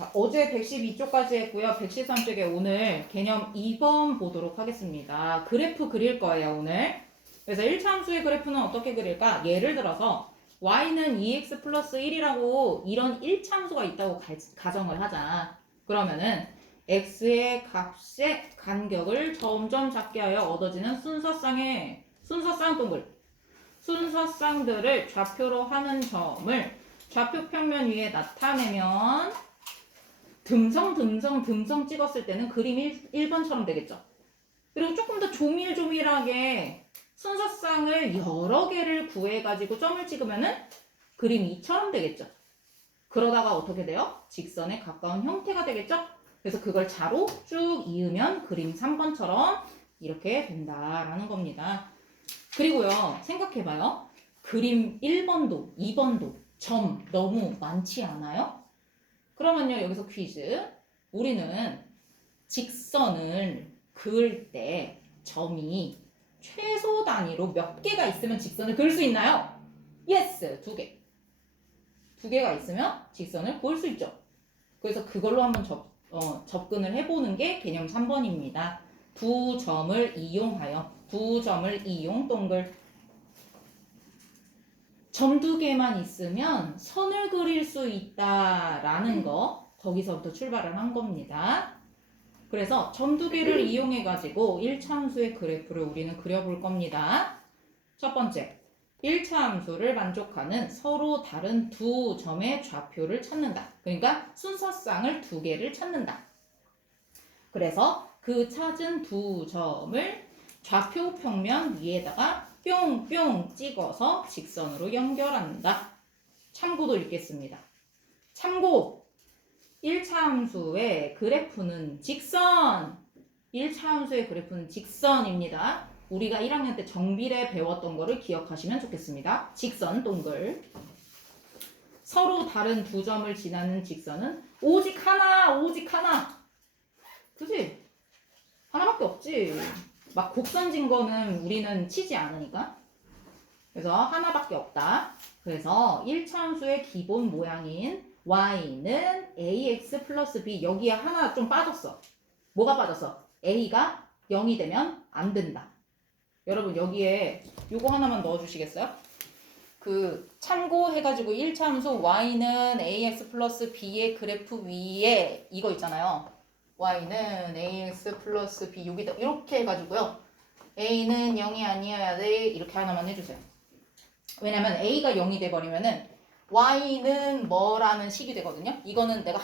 자, 어제 112쪽까지 했고요. 113쪽에 오늘 개념 2번 보도록 하겠습니다. 그래프 그릴 거예요, 오늘. 그래서 1차 함수의 그래프는 어떻게 그릴까? 예를 들어서 y는 2x 플러스 1이라고 이런 1차 함수가 있다고 가정을 하자. 그러면은 x의 값의 간격을 점점 작게 하여 얻어지는 순서쌍 동글, 순서쌍들을 좌표로 하는 점을 좌표 평면 위에 나타내면 듬성 찍었을 때는 그림 1번처럼 되겠죠. 그리고 조금 더 조밀조밀하게 순서쌍을 여러 개를 구해가지고 점을 찍으면은 그림 2처럼 되겠죠. 그러다가 어떻게 돼요? 직선에 가까운 형태가 되겠죠. 그래서 그걸 자로 쭉 이으면 그림 3번처럼 이렇게 된다라는 겁니다. 그리고요, 생각해봐요. 그림 1번도 2번도 점 너무 많지 않아요? 그러면요, 여기서 퀴즈. 우리는 직선을 그을 때 점이 최소 단위로 몇 개가 있으면 직선을 그을 수 있나요? 예스! 2개. 2개가 있으면 직선을 그을 수 있죠. 그래서 그걸로 한번 접근을 해보는 게 개념 3번입니다. 두 점을 이용 동글. 점 2개만 있으면 선을 그릴 수 있다라는 거, 거기서부터 출발을 한 겁니다. 그래서 점 2개를 이용해 가지고 1차 함수의 그래프를 우리는 그려볼 겁니다. 첫 번째, 1차 함수를 만족하는 서로 다른 두 점의 좌표를 찾는다. 그러니까 순서쌍을 2개를 찾는다. 그래서 그 찾은 두 점을 좌표 평면 위에다가 뿅뿅 찍어서 직선으로 연결한다. 참고도 읽겠습니다. 참고! 1차 함수의 그래프는 직선! 1차 함수의 그래프는 직선입니다. 우리가 1학년 때 정비례 배웠던 거를 기억하시면 좋겠습니다. 직선 동글. 서로 다른 두 점을 지나는 직선은 오직 하나! 그치? 하나밖에 없지. 막 곡선 진 거는 우리는 치지 않으니까. 그래서 하나밖에 없다. 그래서 1차 함수의 기본 모양인 y는 ax 플러스 b, 여기에 하나 좀 빠졌어. 뭐가 빠졌어? a가 0이 되면 안 된다. 여러분 여기에 요거 하나만 넣어주시겠어요? 그 참고해가지고 1차 함수 y는 ax 플러스 b의 그래프 위에 이거 있잖아요. y는 ax 플러스 b, 여기다 이렇게 해가지고요. a는 0이 아니어야 돼. 이렇게 하나만 해주세요. 왜냐면 a가 0이 돼버리면은 y는 뭐라는 식이 되거든요. 이거는 내가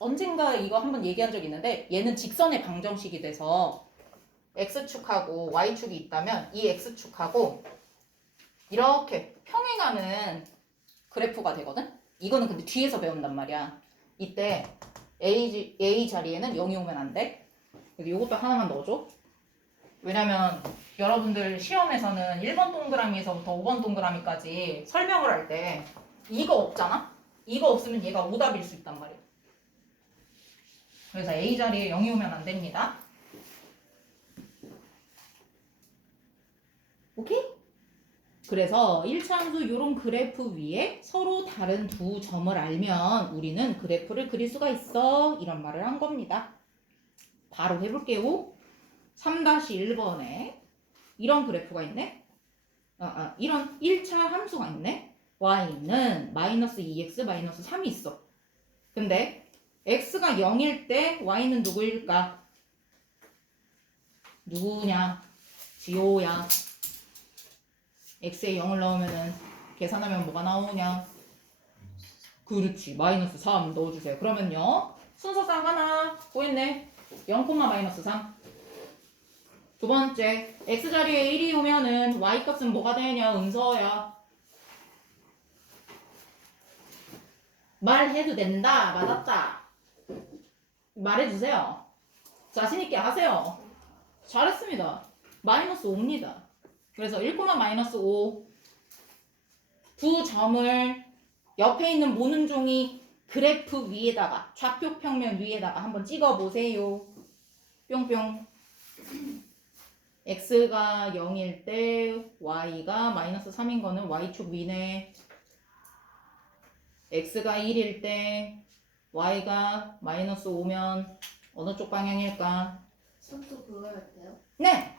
언젠가 이거 한번 얘기한 적이 있는데, 얘는 직선의 방정식이 돼서 x축하고 y축이 있다면 이 x축하고 이렇게 평행하는 그래프가 되거든. 이거는 근데 뒤에서 배운단 말이야. 이때 a 자리에는 0이 오면 안 돼. 이것도 하나만 넣어줘. 왜냐면 여러분들 시험에서는 1번 동그라미에서부터 5번 동그라미까지 설명을 할 때 이거 없잖아? 이거 없으면 얘가 오답일 수 있단 말이야. 그래서 A 자리에 0이 오면 안 됩니다. 오케이? 그래서 1차 함수 요런 그래프 위에 서로 다른 두 점을 알면 우리는 그래프를 그릴 수가 있어. 이런 말을 한 겁니다. 바로 해볼게요. 3-1번에 이런 그래프가 있네. 이런 1차 함수가 있네. y는 마이너스 2x 마이너스 3이 있어. 근데 x가 0일 때 y는 누구일까? 누구냐? 지호야. x에 0을 넣으면은 계산하면 뭐가 나오냐? 그렇지. 마이너스 3 넣어주세요. 그러면요. 순서상 하나 구했네. 0, 마이너스 3. 두 번째, x자리에 1이 오면은 y값은 뭐가 되냐? 음서야. 말해도 된다. 맞았다. 말해주세요. 자신있게 하세요. 잘했습니다. 마이너스 5입니다. 그래서 1, 마이너스 5. 두 점을 옆에 있는 모는 종이 그래프 위에다가, 좌표 평면 위에다가 한번 찍어보세요. 뿅뿅. x가 0일 때 y가 마이너스 3인 거는 y축 위네. x가 1일 때 y가 마이너스 5면 어느 쪽 방향일까? 선수 그거 할 때요? 네!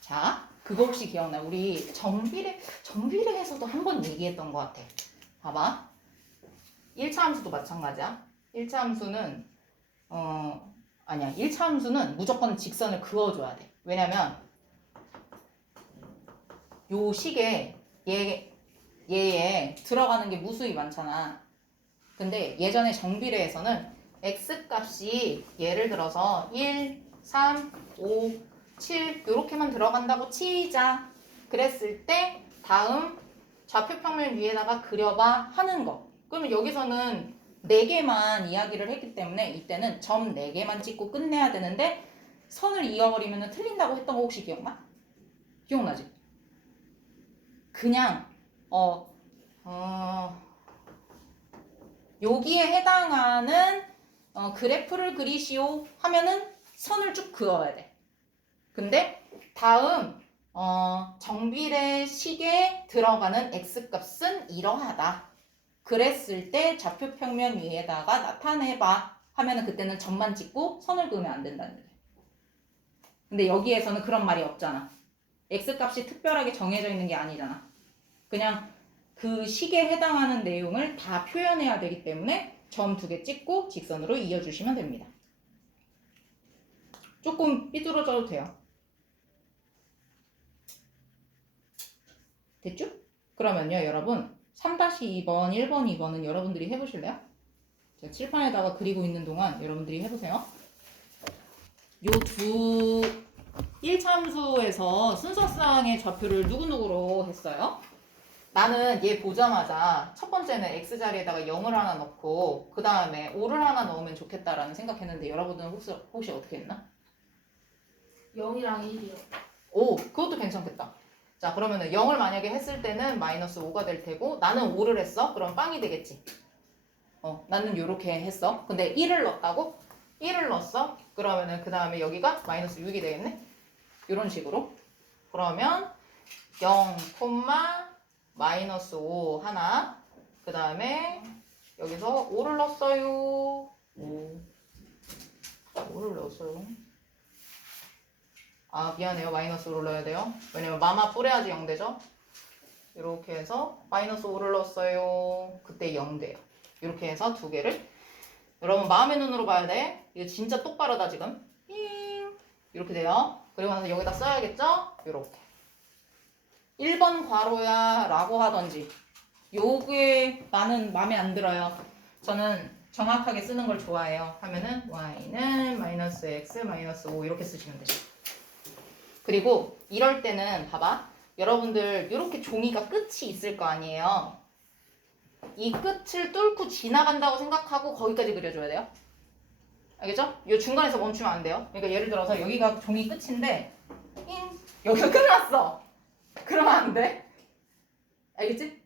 자, 그거 혹시 기억나? 우리 정비례에서도 한번 얘기했던 것 같아. 봐봐. 1차 함수도 마찬가지야. 1차 함수는 아니야. 1차 함수는 무조건 직선을 그어줘야 돼. 왜냐면 요 식에 얘에 들어가는 게 무수히 많잖아. 근데 예전에 정비례에서는 x값이 예를 들어서 1, 3, 5, 7 이렇게만 들어간다고 치자. 그랬을 때 다음 좌표평면 위에다가 그려봐 하는 거. 그러면 여기서는 4개만 이야기를 했기 때문에 이때는 점 4개만 찍고 끝내야 되는데 선을 이어버리면 틀린다고 했던 거 혹시 기억나? 기억나지? 그냥 여기에 해당하는 그래프를 그리시오 하면은 선을 쭉 그어야 돼. 근데 다음 정비례 식에 들어가는 x값은 이러하다. 그랬을 때 좌표평면 위에다가 나타내봐 하면은 그때는 점만 찍고 선을 그으면 안 된다는 거예요. 근데 여기에서는 그런 말이 없잖아. x값이 특별하게 정해져 있는 게 아니잖아. 그냥 그 식에 해당하는 내용을 다 표현해야 되기 때문에 점 2개 찍고 직선으로 이어주시면 됩니다. 조금 삐뚤어져도 돼요. 됐죠? 그러면요 여러분 3-2번, 1번, 2번은 여러분들이 해보실래요? 제가 칠판에다가 그리고 있는 동안 여러분들이 해보세요. 요 1차 함수에서 순서상의 좌표를 누구누구로 했어요? 나는 얘 보자마자 첫 번째는 x자리에다가 0을 하나 넣고 그 다음에 5를 하나 넣으면 좋겠다라는 생각했는데 여러분들은 혹시 어떻게 했나? 0이랑 1이요. 오, 그것도 괜찮겠다. 자, 그러면은 0을 만약에 했을 때는 마이너스 5가 될 테고 나는 5를 했어? 그럼 빵이 되겠지. 나는 요렇게 했어. 근데 1을 넣었다고? 1을 넣었어? 그러면은 그 다음에 여기가 마이너스 6이 되겠네? 이런 식으로. 그러면 0, 마이너스 5 하나. 그 다음에 여기서 5를 넣었어요. 5를 넣었어요. 아 미안해요. 마이너스 5를 넣어야 돼요. 왜냐면 마마 뿌려야지 0 되죠. 이렇게 해서 마이너스 5를 넣었어요. 그때 0 돼요. 이렇게 해서 두 개를 여러분 마음의 눈으로 봐야 돼. 이거 진짜 똑바르다 지금. 이렇게 돼요. 그리고 나서 여기다 써야겠죠? 이렇게 1번 괄호야 라고 하던지 요게 나는 마음에 안 들어요. 저는 정확하게 쓰는 걸 좋아해요. 하면은 y는 마이너스 x 마이너스 5 이렇게 쓰시면 되죠. 그리고 이럴 때는 봐봐. 여러분들 이렇게 종이가 끝이 있을 거 아니에요. 이 끝을 뚫고 지나간다고 생각하고 거기까지 그려줘야 돼요. 알겠죠? 이 중간에서 멈추면 안 돼요. 그러니까 예를 들어서 여기가 종이 끝인데 여기가 끝났어. 그러면 안 돼. 알겠지?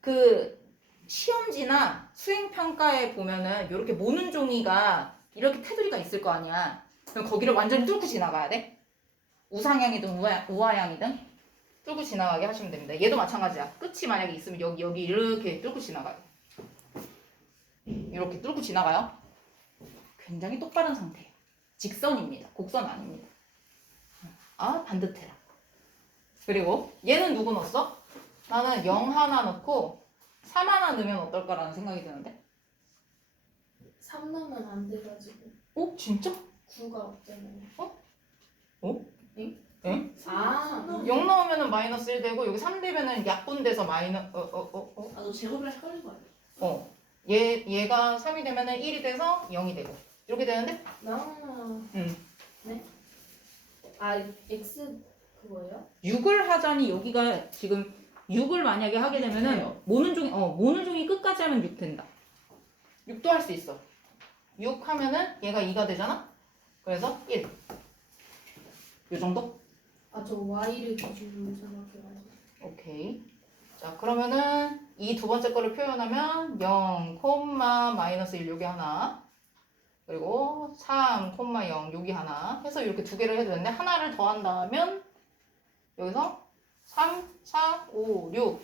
그 시험지나 수행평가에 보면은 이렇게 모는 종이가 이렇게 테두리가 있을 거 아니야. 그럼 거기를 완전히 뚫고 지나가야 돼. 우상향이든 우하향이든 뚫고 지나가게 하시면 됩니다. 얘도 마찬가지야. 끝이 만약에 있으면 여기 이렇게 뚫고 지나가요. 이렇게 뚫고 지나가요. 굉장히 똑바른 상태예요. 직선입니다. 곡선 아닙니다. 아 반듯해라. 그리고 얘는 누구 넣었어? 나는 0 하나 넣고 3 하나 넣으면 어떨까라는 생각이 드는데 3 넣으면 안 돼가지고. 진짜? 9가 없잖아요. 응? 아, 0 넣으면 마이너스 1 되고 여기 3 되면은 약분돼서 너 제곱이랑 헷갈린 거 아니야? 얘가 3이 되면은 1이 돼서 0이 되고 이렇게 되는데? 네? X 그거예요? 6을 하자니 여기가 지금 6을 만약에 하게 되면은 모는 종이 끝까지 하면 6 된다. 6도 할 수 있어. 6 하면은 얘가 2가 되잖아? 그래서 1. 요 정도? 저 Y를 기준으로 생각해가지고. 오케이. 자, 그러면은 이 두 번째 거를 표현하면 0, 마이너스 1 요게 하나. 그리고 3, 0 여기 하나 해서 이렇게 두 개를 해도 되는데 하나를 더한다면 여기서 3, 4, 5, 6,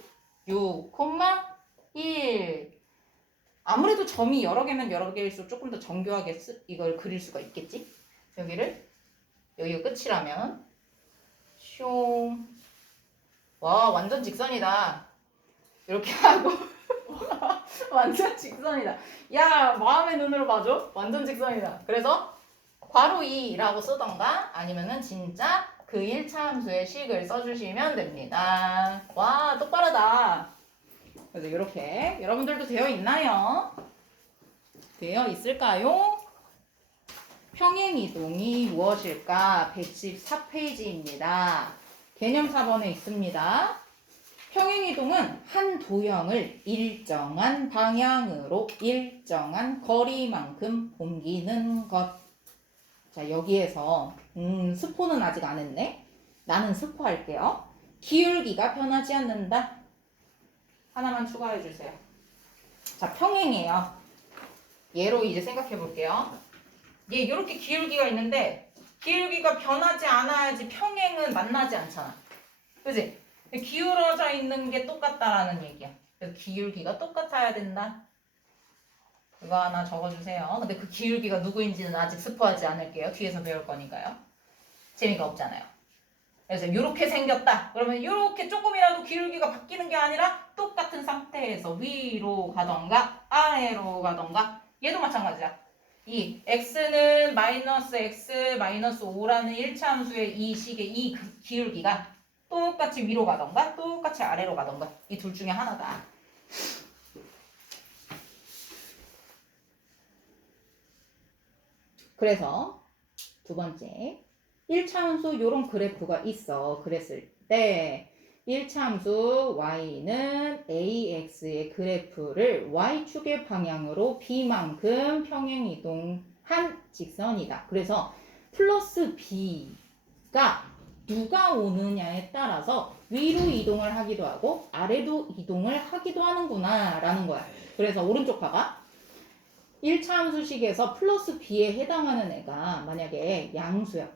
1 아무래도 점이 여러 개면 여러 개일수록 조금 더 정교하게 이걸 그릴 수가 있겠지? 여기가 끝이라면 숑. 와, 완전 직선이다. 이렇게 하고 완전 직선이다. 야, 마음의 눈으로 봐줘. 완전 직선이다. 그래서 괄호 2라고 쓰던가 아니면은 진짜 그 1차 함수의 식을 써주시면 됩니다. 와, 똑바르다. 그래서 이렇게 여러분들도 되어 있나요? 되어 있을까요? 평행이동이 무엇일까? 114페이지입니다. 개념 4번에 있습니다. 평행이동은 한 도형을 일정한 방향으로 일정한 거리만큼 옮기는 것. 자, 여기에서 스포는 아직 안 했네. 나는 스포할게요. 기울기가 변하지 않는다. 하나만 추가해 주세요. 자, 평행이에요. 얘로 이제 생각해 볼게요. 얘 이렇게 기울기가 있는데 기울기가 변하지 않아야지 평행은 만나지 않잖아. 그지? 기울어져 있는 게 똑같다라는 얘기야. 그래서 기울기가 똑같아야 된다. 그거 하나 적어주세요. 근데 그 기울기가 누구인지는 아직 스포하지 않을게요. 뒤에서 배울 거니까요. 재미가 없잖아요. 그래서 이렇게 생겼다. 그러면 이렇게 조금이라도 기울기가 바뀌는 게 아니라 똑같은 상태에서 위로 가던가 아래로 가던가 얘도 마찬가지야. 이 x는 마이너스 x 마이너스 5라는 1차 함수의 이 식의 이 기울기가 똑같이 위로 가던가 똑같이 아래로 가던가 이 둘 중에 하나다. 그래서 두 번째 1차 함수 요런 그래프가 있어. 그랬을 때 1차 함수 y는 ax의 그래프를 y축의 방향으로 b만큼 평행이동한 직선이다. 그래서 플러스 b가 누가 오느냐에 따라서 위로 이동을 하기도 하고 아래로 이동을 하기도 하는구나 라는 거야. 그래서 오른쪽 봐봐. 1차 함수식에서 플러스 b에 해당하는 애가 만약에 양수야.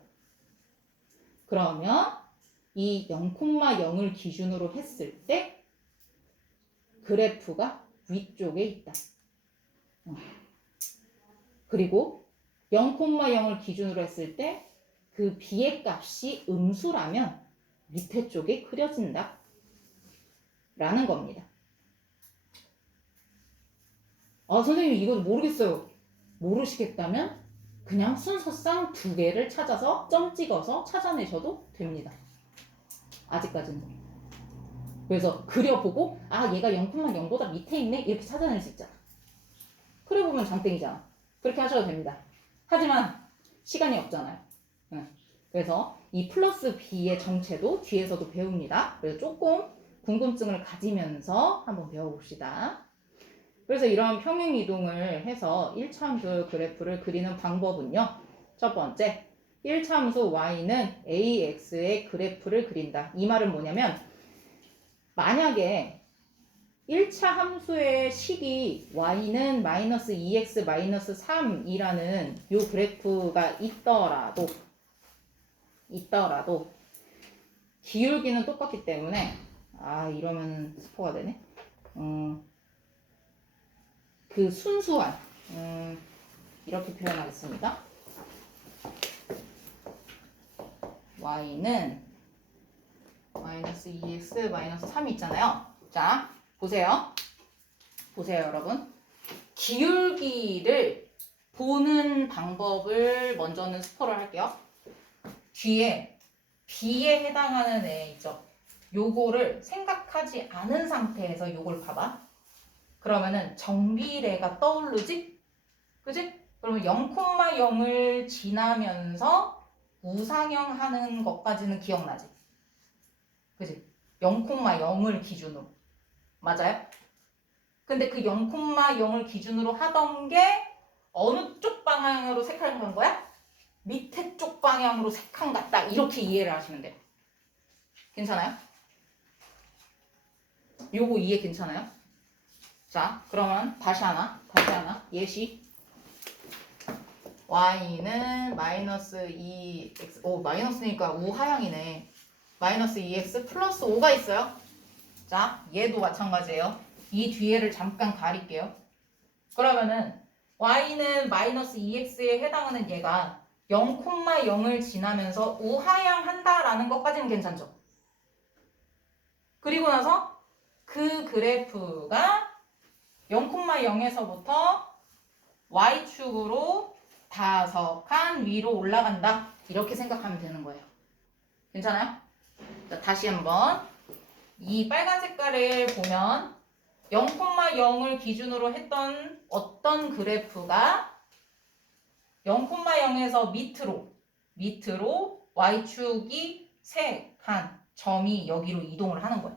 그러면 이 0,0을 기준으로 했을 때 그래프가 위쪽에 있다. 그리고 0,0을 기준으로 했을 때 그 b의 값이 음수라면 밑에 쪽에 그려진다. 라는 겁니다. 선생님 이거 모르겠어요. 모르시겠다면 그냥 순서상 두 개를 찾아서 점 찍어서 찾아내셔도 됩니다. 아직까지는. 그래서 그려보고 얘가 0,0보다 밑에 있네 이렇게 찾아낼 수 있잖아. 그려보면 장땡이잖아. 그렇게 하셔도 됩니다. 하지만 시간이 없잖아요. 그래서 이 플러스 b의 정체도 뒤에서도 배웁니다. 그래서 조금 궁금증을 가지면서 한번 배워봅시다. 그래서 이런 평행이동을 해서 1차 함수 그래프를 그리는 방법은요. 첫 번째, 1차 함수 y는 ax의 그래프를 그린다. 이 말은 뭐냐면 만약에 1차 함수의 식이 y는 마이너스 2x 마이너스 3이라는 요 그래프가 있더라도 기울기는 똑같기 때문에 이러면 스포가 되네. 그 순수한 이렇게 표현하겠습니다. y는 마이너스 2x 마이너스 3이 있잖아요. 자, 보세요. 여러분. 기울기를 보는 방법을 먼저는 스포를 할게요. 뒤에 b에 해당하는 애 있죠. 요거를 생각하지 않은 상태에서 요걸 봐봐. 그러면은 정비례가 떠오르지? 그지? 그러면 0,0을 지나면서 우상형 하는 것까지는 기억나지? 그지? 0,0을 기준으로. 맞아요? 근데 그 0,0을 기준으로 하던 게 어느 쪽 방향으로 색한 거야? 밑에 쪽 방향으로 색한 같다. 이렇게 이해를 하시면 돼요. 괜찮아요? 요거 이해 괜찮아요? 자, 그러면 다시 하나 예시. y는 마이너스 2x 마이너스니까 우하향이네. 마이너스 2x 플러스 5가 있어요. 자, 얘도 마찬가지예요. 이 뒤에를 잠깐 가릴게요. 그러면은 y는 마이너스 2x에 해당하는 얘가 0,0을 지나면서 우하향한다라는 것까지는 괜찮죠. 그리고 나서 그 그래프가 0,0에서부터 y축으로 5칸 위로 올라간다. 이렇게 생각하면 되는 거예요. 괜찮아요? 자, 다시 한번 이 빨간 색깔을 보면 0,0을 기준으로 했던 어떤 그래프가 0,0에서 밑으로 y축이 3칸 점이 여기로 이동을 하는 거예요.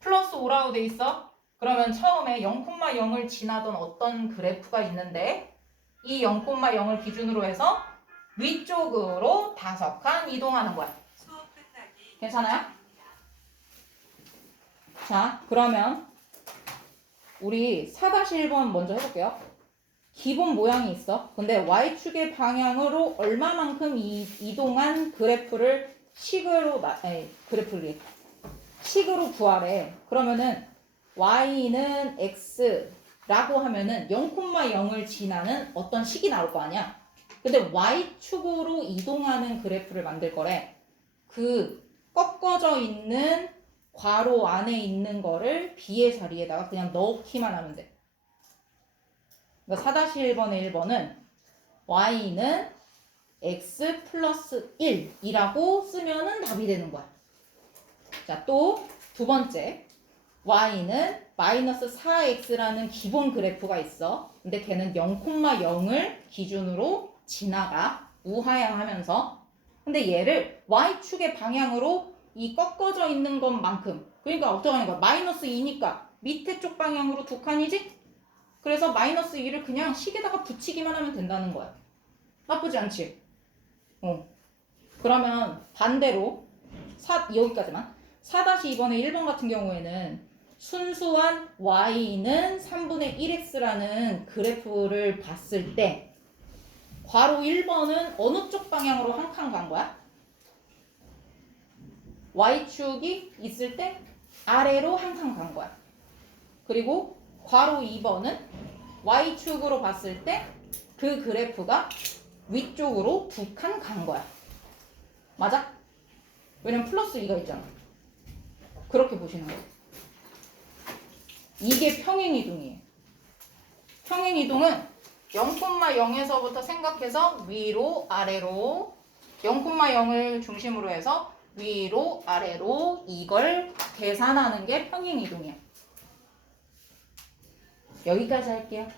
플러스 5라고 돼 있어. 그러면 처음에 0,0을 지나던 어떤 그래프가 있는데 이 0,0을 기준으로 해서 위쪽으로 5칸 이동하는 거야. 괜찮아요? 자, 그러면 우리 4-1번 먼저 해볼게요. 기본 모양이 있어. 근데 y축의 방향으로 얼마만큼 이동한 그래프를 식으로 구하래. 그러면은 y는 x라고 하면은 0,0을 지나는 어떤 식이 나올 거 아니야. 근데 y축으로 이동하는 그래프를 만들 거래. 그 꺾어져 있는 괄호 안에 있는 거를 b의 자리에다가 그냥 넣기만 하면 돼. 그러니까 4-1번의 1번은 y는 x 플러스 1이라고 쓰면은 답이 되는 거야. 자, 또 두 번째 y는 마이너스 4x라는 기본 그래프가 있어. 근데 걔는 0,0을 기준으로 지나가 우하향하면서. 근데 얘를 y축의 방향으로 이 꺾어져 있는 것만큼, 그러니까 어떻게 하는 거야? 마이너스 2니까 밑에 쪽 방향으로 2칸이지? 그래서 마이너스 2를 그냥 식에다가 붙이기만 하면 된다는 거야. 나쁘지 않지? 그러면 반대로 여기까지만 4-2번의 1번 같은 경우에는 순수한 y는 3분의 1x라는 그래프를 봤을 때 괄호 1번은 어느 쪽 방향으로 한 칸 간 거야? y축이 있을 때 아래로 한 칸 간 거야. 그리고 괄호 2번은 y축으로 봤을 때 그 그래프가 위쪽으로 2칸 간 거야. 맞아? 왜냐면 플러스 2가 있잖아. 그렇게 보시는 거예요. 이게 평행이동이에요. 평행이동은 0,0에서부터 생각해서 위로 아래로 0,0을 중심으로 해서 위로 아래로 이걸 계산하는 게 평행이동이야. 여기까지 할게요.